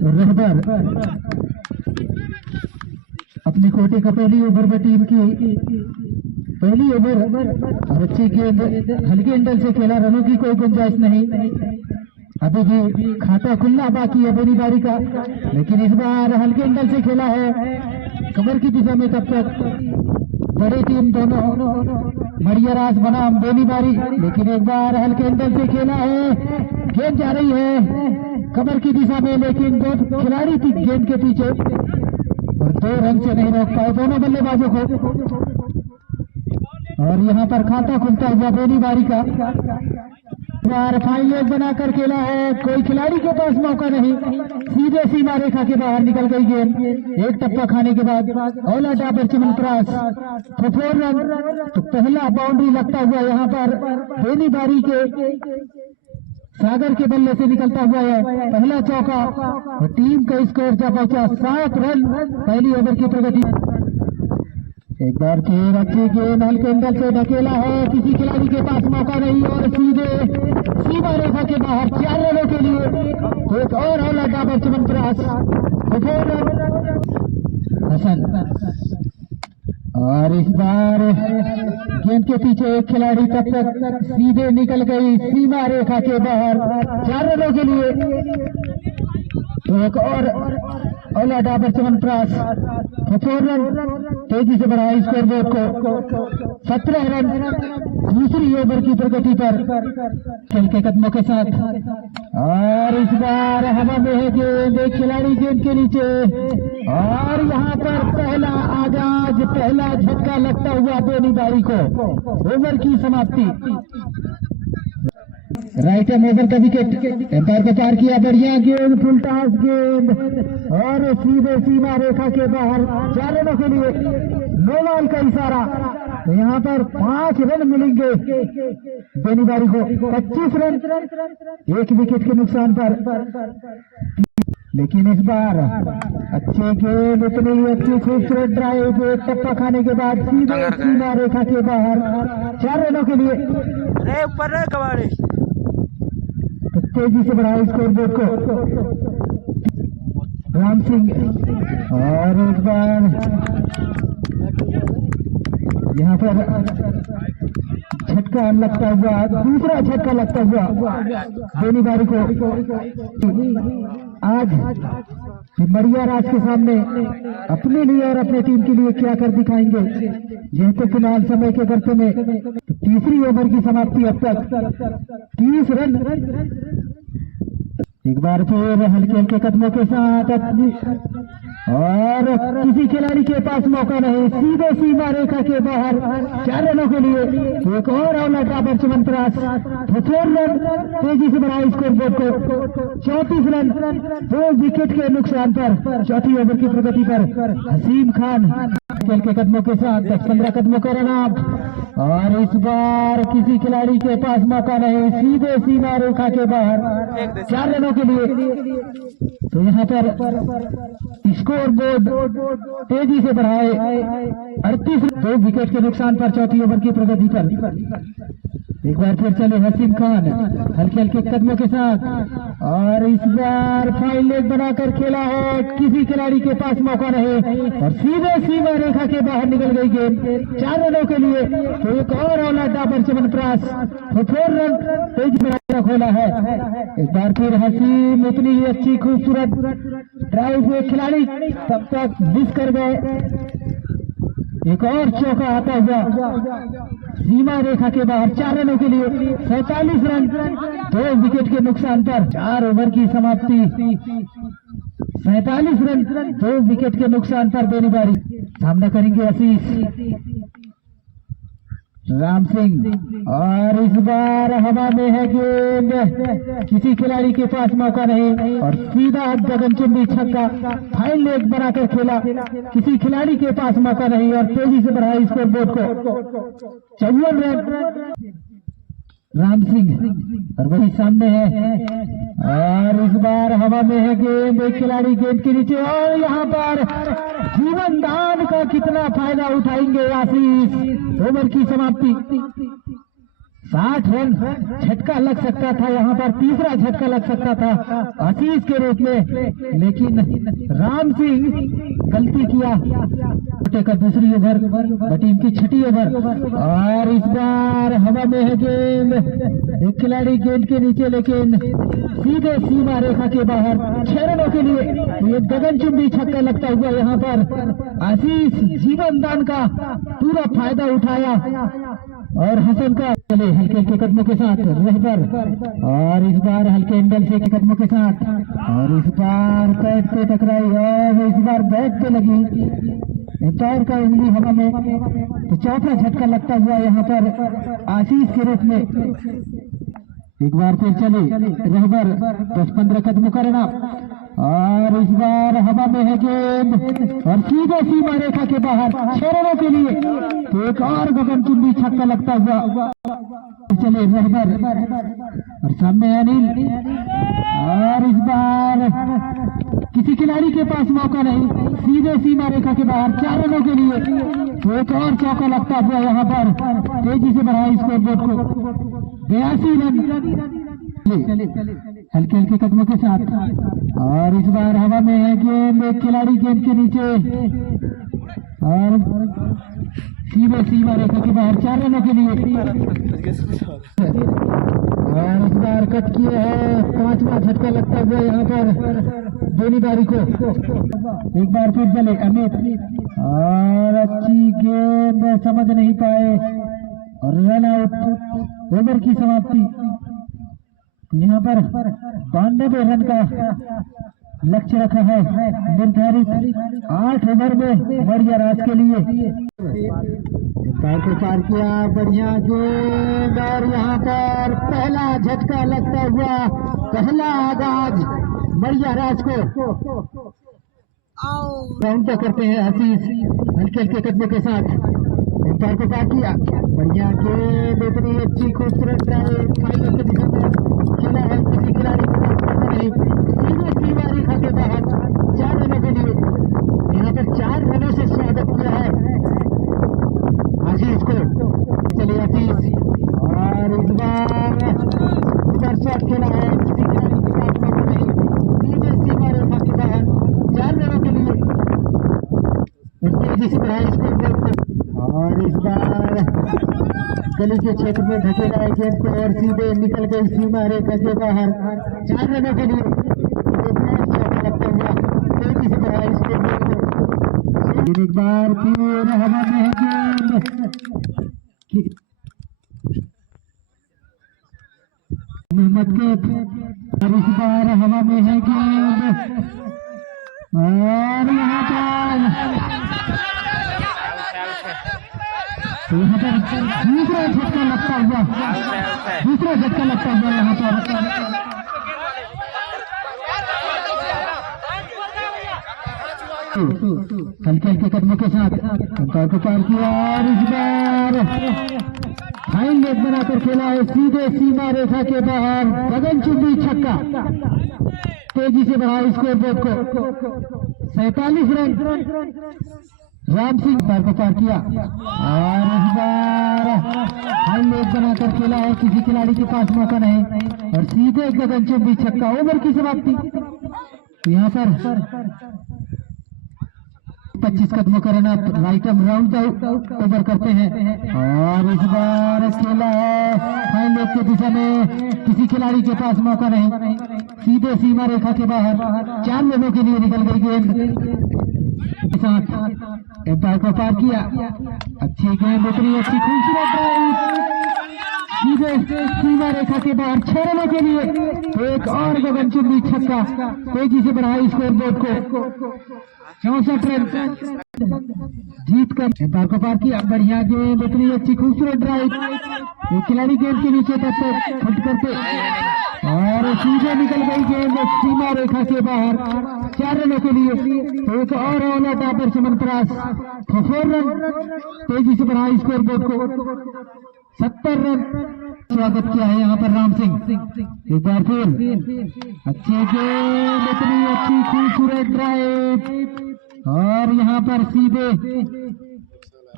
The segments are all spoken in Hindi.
रहबर अपनी कोटे का पहली ओवर में टीम की पहली ओवर और अच्छी गेंद हल्के एंडल से खेला, रनों की कोई गुंजाइश नहीं। अभी भी खाता खुलना बाकी है बेनी बारी का, लेकिन इस बार हल्के एंडल से खेला है कमर की दिशा में। तब तक बड़ी टीम दोनों मरिया राज बनाम बेनी बारी, लेकिन एक बार हल्के एंडल से खेला है, गेंद जा रही है कमर की दिशा में, लेकिन दो खिलाड़ी थी गेंद के पीछे और 2 रन से नहीं रोक पाए दोनों बल्लेबाजों को। और यहाँ पर खाता खुलता हुआ बेनी बारी का। बार फाइन लेग बनाकर खेला है, कोई खिलाड़ी के पास मौका नहीं, सीधे सीमा रेखा के बाहर निकल गई गेंद। एक टप्पा खाने के बाद ओला डाबर चमनप्रास 4 रन। तो पहला बाउंड्री लगता हुआ यहाँ पर बेनी बारी के सागर के बल्ले से निकलता हुआ है पहला चौका। टीम का स्कोर जा पहुंचा 7 रन पहली ओवर की प्रगति। एक बार फिर अच्छी गेंद हल्के एंगल से ढकेला है, किसी खिलाड़ी के पास मौका नहीं और सीधे सीमा रेखा के बाहर 4 रनों के लिए एक और ओला डाबर चमनप्रास हसन। और इस बार गेंद के पीछे एक खिलाड़ी तब तक सीधे निकल गई सीमा रेखा के बाहर 4 रनों के लिए। तो एक और ओला डाबर चमनप्रास 4 रन तेजी से बढ़ाया स्कोर बोर्ड को 17 रन दूसरी ओवर की प्रगति पर खेल के कदमों के साथ। और इस बार हवा में है गेंद, एक खिलाड़ी गेंद के नीचे और यहाँ पर पहला आगाज पहला झटका लगता हुआ बेनी बारी को। ओवर की समाप्ति, राइट हैंड ओवर का विकेट एम्पायर को पार किया, बढ़िया गेंद फुल टॉस गेंद और सीधे सीमा रेखा के बाहर 4 रनों के लिए नो बॉल का इशारा। तो यहाँ पर 5 रन मिलेंगे बेनी बारी को, 25 रन 1 विकेट के नुकसान पर। लेकिन इस बार अच्छे गेंद, इतनी अच्छी खूबसूरत ड्राइव, एक टप्पा खाने के बाद सीधे सीमा रेखा के बाहर 4 रनों के लिए ऊपर कबाड़ी तेजी से बढ़ाया स्कोर बोर्ड को राम सिंह। और एक बार यहाँ पर झटका लगता हुआ, दूसरा झटका लगता हुआ बेनी बारी को। आज मरिया राज के सामने अपने लिए और अपने टीम के लिए क्या कर दिखाएंगे, यह तो फिलहाल समय के गर्ते में तीसरी ओवर की समाप्ति। अब तक 30 रन। एक बार फिर हल्के हल्के कदमों के साथ और किसी खिलाड़ी के पास मौका नहीं, सीधे सीमा रेखा के बाहर 4 रनों के लिए एक और ओला डाबर चमनप्रास 4 रन तेजी से बढ़ाया स्कोर बोर्ड को 34 रन 2 विकेट के नुकसान पर चौथी ओवर की प्रगति पर हसीम खान खेल के कदमों के साथ 10-15 कदमों का रन आउट। और इस बार किसी खिलाड़ी के पास मौका नहीं, सीधे सीमा रेखा के बाहर 4 रनों के लिए। तो यहाँ पर स्कोर बोर्ड तेजी से बढ़ाए 38 2 विकेट के नुकसान पर चौथी ओवर की प्रगति पर। एक बार फिर चले हसीम खान हल्के हल्के कदमों के साथ और इस बार फाइन लेग बनाकर खेला है, किसी खिलाड़ी के पास मौका नहीं और सीधे सीमा रेखा के बाहर निकल गई गेंद 4 रनों के लिए। तो एक और ओला डाबर चमनप्रास 4 रन तेज में खोला है। एक बार फिर हसीम, इतनी ही अच्छी खूबसूरत ड्राइव हुए खिलाड़ी तब तक मिस कर गए। एक और चौका आता हुआ सीमा रेखा के बाहर 4 रनों के लिए 47 रन 2 विकेट के नुकसान पर 4 ओवर की समाप्ति। 47 रन 2 विकेट के नुकसान पर बेनी बारी। सामना करेंगे आशीष राम सिंह और इस बार हवा में है गेंद, किसी खिलाड़ी के पास मौका नहीं और सीधा गगनचुंबी छक्का फाइन लेग बनाकर खेला, किसी खिलाड़ी के पास मौका नहीं और तेजी से बढ़ाया स्कोर बोर्ड को 54 रन राम सिंह और वही सामने है। और इस बार हवा में है गेंद, एक खिलाड़ी गेंद के नीचे और यहाँ पर जीवन दान का कितना फायदा उठाएंगे आशीष। ओवर की समाप्ति 60 रन झटका लग सकता था, यहाँ पर तीसरा झटका लग सकता था आशीष के रूप में, लेकिन राम सिंह गलती किया। का दूसरी ओवर टीम की छठी ओवर, और इस बार हवा में है गेंद, एक खिलाड़ी गेंद के नीचे लेकिन सीधे सीमा रेखा के बाहर 6 रनों के लिए। ये गगनचुंबी छक्का लगता हुआ यहाँ पर आशीष जीवन दान का पूरा फायदा उठाया, और हसन का चले हल्के हल्के कदमों के साथ रहबर, और इस बार हल्के एंगल से कदमों के साथ, और इस बार पैड पे टकराई, और इस बार बैट पे लगी, पैर का उंगली हवा में, तो चौथा झटका लगता हुआ यहाँ पर आशीष के रूप में। एक बार फिर चले रहबर 10-15 कदमों का रन, और इस बार हवा में है गेंद, और सीधे सीमा रेखा के बाहर 6 रनों के लिए। तो एक और गगनचुंबी छक्का लगता हुआ चले रहबर, और सामने अनिल, और इस बार किसी खिलाड़ी के पास मौका नहीं, सीधे सीमा रेखा के बाहर 4 रनों के लिए। तो एक और चौका लगता हुआ यहाँ पर तेजी से बढ़ाया स्कोर बोर्ड को 82 रन हल्के हल्के कदमों के साथ, और इस बार हवा में है गेंद, एक खिलाड़ी गेंद के नीचे, और सीधे सीमा रेखा के बाहर 4 रनों के लिए। और इस बार कट किया है, 5वां झटका लगता हुआ यहाँ पर धोनी बारी को। एक बार फिर चले अमित, और अच्छी गेंद समझ नहीं पाए, और रन आउट। ओवर की समाप्ति यहाँ पर 92 रन का लक्ष्य रखा है निर्धारित 8 ओवर में बढ़िया राज के लिए। पैर को पार किया, बढ़िया गेंद, और यहाँ पर पहला झटका लगता हुआ, पहला आगाज बढ़िया राज को काउंटर करते हैं आशीष हल्के हल्के कदमों के साथ। पैर को पार किया, बढ़िया गेंद, इतनी अच्छी खूबसूरत ड्राइव फाइनल की दिशा में खेला है, किसी खिलाड़ी को नहीं, सीधे सीमा रेखा के बाहर 4 रनों के लिए। यहाँ पर 4 रनों से स्वागत किया है आशीष को। चलिए आशीष, और इस बार शॉट खेला है, किसी खिलाड़ी के पास मौका नहीं, सीधे सीमा रेखा के बाहर 4 रनों के लिए। तेजी से बढ़ाया स्कोर, और इस बार गली के क्षेत्र में धकेला है गेंद को, और सीधे निकल गई सीमा रेखा के बाहर 4 रनों के लिए। लगता हुआ तेजी से बढ़ाया स्कोर, एक बार फिर हवा में है गेंद, मोहम्मद के, और इस बार हवा में है गेंद, और यहाँ पर दूसरा झटका लगता हुआ, यहाँ पर हल्के हल्के कदमों के साथ अंपायर को पार किया, और इस बार फाइन लेग बनाकर खेला है, सीधे सीमा रेखा के बाहर गगनचुंबी छक्का, तेजी से बढ़ाया स्कोर बोर्ड को 47 रन। राम सिंह पैर को पार किया, और इस बार हाई लेग बनाकर खेला है, किसी खिलाड़ी के पास मौका नहीं, और सीधे गगनचुंबी छक्का। ओवर की समाप्ति यहाँ पर 25 कदमों का run up, right up round over करते हैं, और इस बार खेला है फाइन लेग की दिशा में, किसी खिलाड़ी के पास मौका नहीं, सीधे सीमा रेखा के बाहर 4 रनों के लिए निकल गई गेंद के साथ। एम्पायर को पार किया, अच्छी गेंद, उतनी अच्छी खूबसूरत ड्राइव, सीधे सीमा रेखा के बाहर 6 रनों के लिए। एक और गगनचुंबी छक्का, तेजी से बढ़ाई स्कोर बोर्ड को 64 रन जीत कर। एम्पायर को पार किया, बढ़िया गेंद, इतनी अच्छी खूबसूरत ड्राइव, एक खिलाड़ी गेंद के नीचे तक फुट करते, और सीधे निकल गई गेंद सीमा रेखा के बाहर 4 रनों के लिए। एक और ऑल आउट पर चमनप्रास 4 रन, तेजी से बढ़ाई स्कोर बोर्ड को 70 रन। स्वागत किया है यहाँ पर राम सिंह। एक बार फिर अच्छी गेंद, इतनी अच्छी खूबसूरत ड्राइव, और यहाँ पर सीधे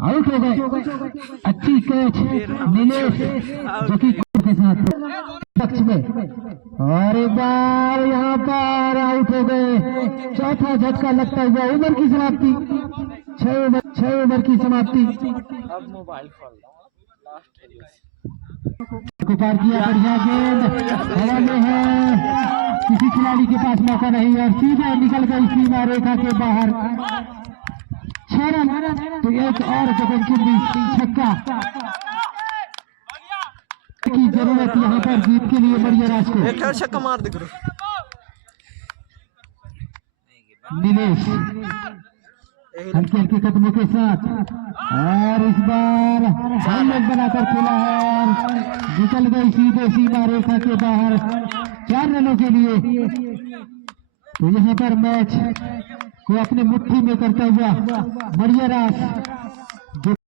आउट हो गए। अच्छी कैच नीलेश जो कि के साथ पक्ष में, और एक बार यहाँ पर आउट हो गए। चौथा झटका लगता हुआ ओवर की समाप्ति, 6 ओवर की समाप्ति। अब मोबाइल खोल को पार किया, बढ़िया गेंद हवा में है, किसी खिलाड़ी के पास मौका नहीं और सीधे निकल गई सीमा रेखा के बाहर। 6 रन, तो एक और गगनचुंबी छक्का की जरूरत यहाँ पर जीत के लिए मरियराज को। एक छक्का मार दे नीलेश हल्के हल्के कदमों के साथ, और इस बार हाईलाइट बनाकर खेला है और निकल गई सीधे सीमा रेखा के बाहर 4 रनों के लिए। तो यहाँ पर मैच को अपने मुट्ठी में करता हुआ मरियराज